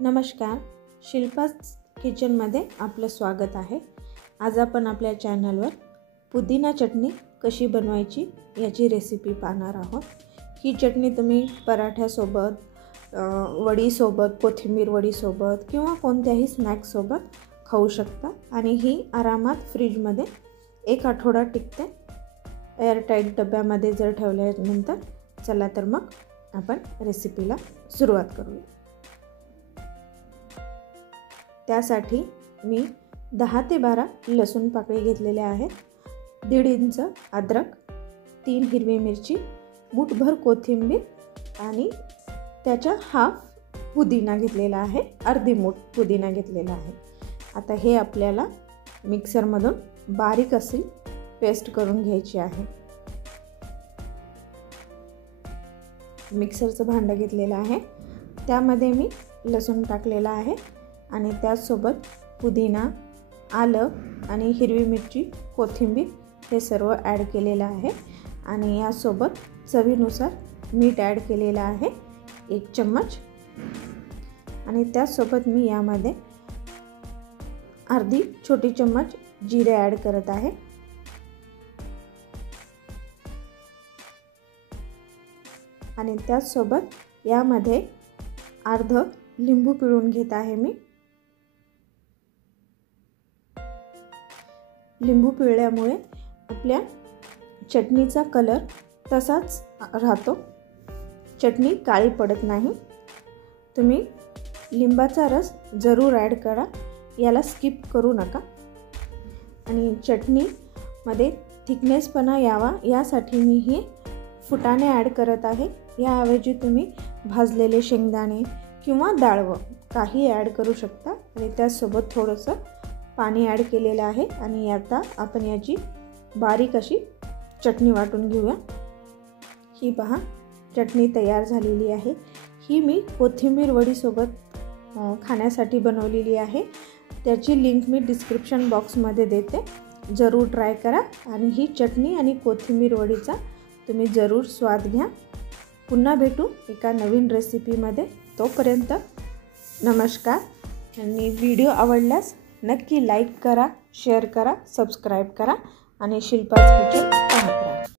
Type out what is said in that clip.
नमस्कार, शिल्पाज किचनमध्ये आपलं स्वागत आहे। आज आपण आपल्या चॅनलवर पुदिना चटणी कशी बनवायची याची रेसिपी पाहणार आहोत। ही चटणी तुम्ही पराठ्यासोबत, वडीसोबत, कोथिंबीर वडीसोबत किंवा कोणत्याही स्नॅक्ससोबत खाऊ शकता आणि ही आरामात फ्रीजमध्ये 1 आठवडा टिकते एअरटाईट डब्यामध्ये जर ठेवल्यानंतर। चला तर मग आपण रेसिपीला सुरुवात करूया। त्यासाठी मी 10 ते 12 लसूण पाकळी घेतलेल्या आहेत, 1.5 इंच अद्रक, 3 हिरवी मिरची, मुठभर कोथिंबीर आणि त्याच्या हाफ पुदिना घेतलेला आहे, अर्धी मूठ पुदिना घेतलेला आहे। आता हे आपल्याला मिक्सरमधून बारीक अशी पेस्ट करून घ्यायची आहे। मिक्सरचं भांडं घेतलेलं आहे, त्यामध्ये मी लसूण टाकलेला आहे आणि त्यासोबत पुदिना, आलं आणि हिरवी मिरची, कोथिंबीर हे सर्व ॲड केलेलं आहे आणि यासोबत चवीनुसार मीठ ॲड केलेलं आहे 1 चम्मच आणि त्यासोबत मी यामध्ये अर्धी छोटी चम्मच जिरे ॲड करत आहे आणि त्यासोबत यामध्ये अर्ध लिंबू पिळून घेत आहे मी। लिंबू पिळल्यामुळे आपल्या चटणीचा कलर तसाच राहतो, चटणी काळी पडत नाही। तुम्ही लिंबाचा रस जरूर ॲड करा, याला स्किप करू नका। आणि चटणीमध्ये थिकनेसपणा यावा यासाठी मी हे फुटाणे ॲड करत आहे। याऐवजी तुम्ही भाजलेले शेंगदाणे किंवा डाळवं काही ॲड करू शकता आणि त्यासोबत थोडंसं पाणी ॲड केलेलं आहे आणि आता आपण याची बारीक अशी चटणी वाटून घेऊया। ही पहा, चटणी तयार झालेली आहे। ही मी कोथिंबीर वडीसोबत खाण्यासाठी बनवलेली आहे, त्याची लिंक मी डिस्क्रिप्शन बॉक्समध्ये देते, जरूर ट्राय करा आणि ही चटणी आणि कोथिंबीर वडीचा तुम्ही जरूर स्वाद घ्या। पुन्हा भेटू एका नवीन रेसिपीमध्ये, तोपर्यंत नमस्कार। आणि व्हिडिओ आवडल्यास नक्की लाईक करा, शेअर करा, सबस्क्राईब करा आणि शिल्पाज किचन